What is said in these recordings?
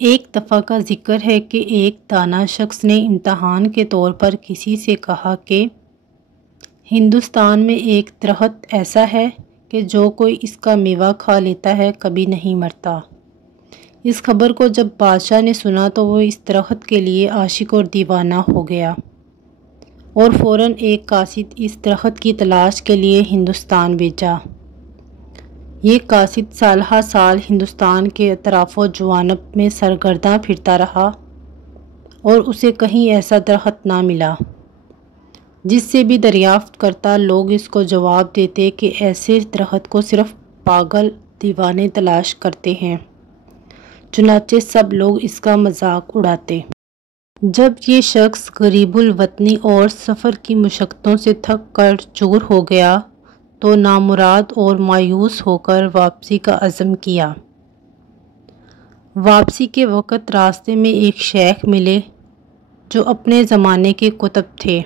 ایک دفعہ کا ذکر ہے کہ ایک دانا شخص نے امتحان کے طور پر کسی سے کہا کہ ہندوستان میں ایک درخت ایسا ہے کہ جو کوئی اس کا میوہ کھا لیتا ہے کبھی نہیں مرتا۔ اس خبر کو جب بادشاہ نے سنا تو وہ اس درخت کے لیے عاشق اور دیوانہ ہو گیا اور فوراً ایک قاصد اس درخت کی تلاش کے لیے ہندوستان بھیجا۔ یہ قاصد سالہ سال ہندوستان کے اطراف و جوانب میں سرگرداں پھرتا رہا اور اسے کہیں ایسا درخت نہ ملا۔ جس سے بھی دریافت کرتا لوگ اس کو جواب دیتے کہ ایسے درخت کو صرف پاگل دیوانے تلاش کرتے ہیں۔ چنانچہ سب لوگ اس کا مذاق اڑاتے۔ جب یہ شخص غریب الوطنی اور سفر کی مشقتوں سے تھک کر چور ہو گیا تو نامراد اور مایوس ہو کر واپسی کا عزم کیا۔ واپسی کے وقت راستے میں ایک شیخ ملے جو اپنے زمانے کے قطب تھے۔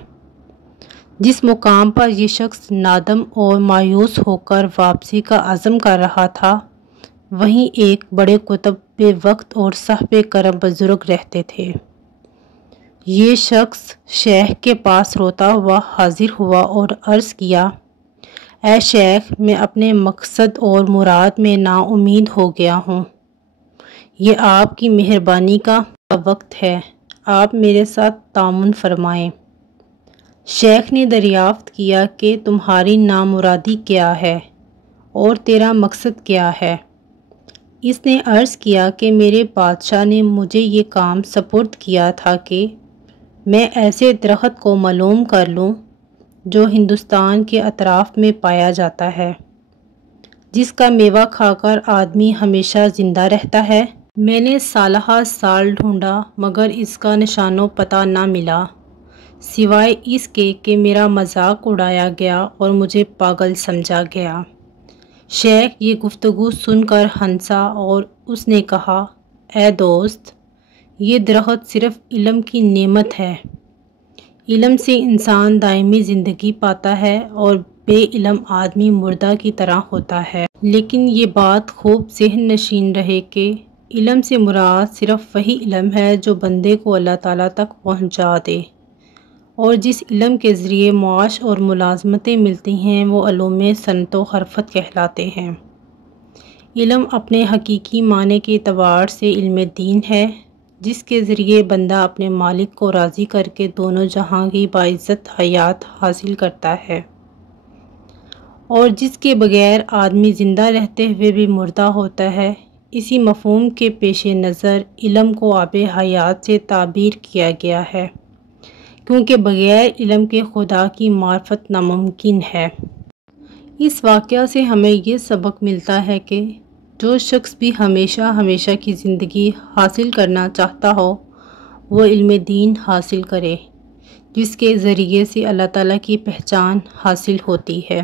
جس مقام پر یہ شخص نادم اور مایوس ہو کر واپسی کا عزم کر رہا تھا وہیں ایک بڑے قطب بے وقت اور صاحب کرم بزرگ رہتے تھے۔ یہ شخص شیخ کے پاس روتا ہوا حاضر ہوا اور عرض کیا، اے شیخ، میں اپنے مقصد اور مراد میں نا امید ہو گیا ہوں۔ یہ آپ کی مہربانی کا وقت ہے، آپ میرے ساتھ تعاون فرمائیں۔ شیخ نے دریافت کیا کہ تمہاری نامرادی کیا ہے اور تیرا مقصد کیا ہے؟ اس نے عرض کیا کہ میرے بادشاہ نے مجھے یہ کام سپرد کیا تھا کہ میں ایسے درخت کو معلوم کر لوں جو ہندوستان کے اطراف میں پایا جاتا ہے، جس کا میوہ کھا کر آدمی ہمیشہ زندہ رہتا ہے۔ میں نے سالہ سال ڈھونڈا مگر اس کا نشان و پتہ نہ ملا، سوائے اس کے کہ میرا مذاق اڑایا گیا اور مجھے پاگل سمجھا گیا۔ شیخ یہ گفتگو سن کر ہنسا اور اس نے کہا، اے دوست، یہ درخت صرف علم کی نعمت ہے۔ علم سے انسان دائمی زندگی پاتا ہے اور بے علم آدمی مردہ کی طرح ہوتا ہے۔ لیکن یہ بات خوب ذہن نشین رہے کہ علم سے مراد صرف وہی علم ہے جو بندے کو اللہ تعالیٰ تک پہنچا دے، اور جس علم کے ذریعے معاش اور ملازمتیں ملتی ہیں وہ علوم صنعت و حرفت کہلاتے ہیں۔ علم اپنے حقیقی معنی کے اعتبار سے علم دین ہے، جس کے ذریعے بندہ اپنے مالک کو راضی کر کے دونوں جہاں کی باعزت حیات حاصل کرتا ہے، اور جس کے بغیر آدمی زندہ رہتے ہوئے بھی مردہ ہوتا ہے۔ اسی مفہوم کے پیش نظر علم کو آب حیات سے تعبیر کیا گیا ہے، کیونکہ بغیر علم کے خدا کی معرفت ناممکن ہے۔ اس واقعہ سے ہمیں یہ سبق ملتا ہے کہ جو شخص بھی ہمیشہ کی زندگی حاصل کرنا چاہتا ہو وہ علم دین حاصل کرے، جس کے ذریعے سے اللہ تعالیٰ کی پہچان حاصل ہوتی ہے۔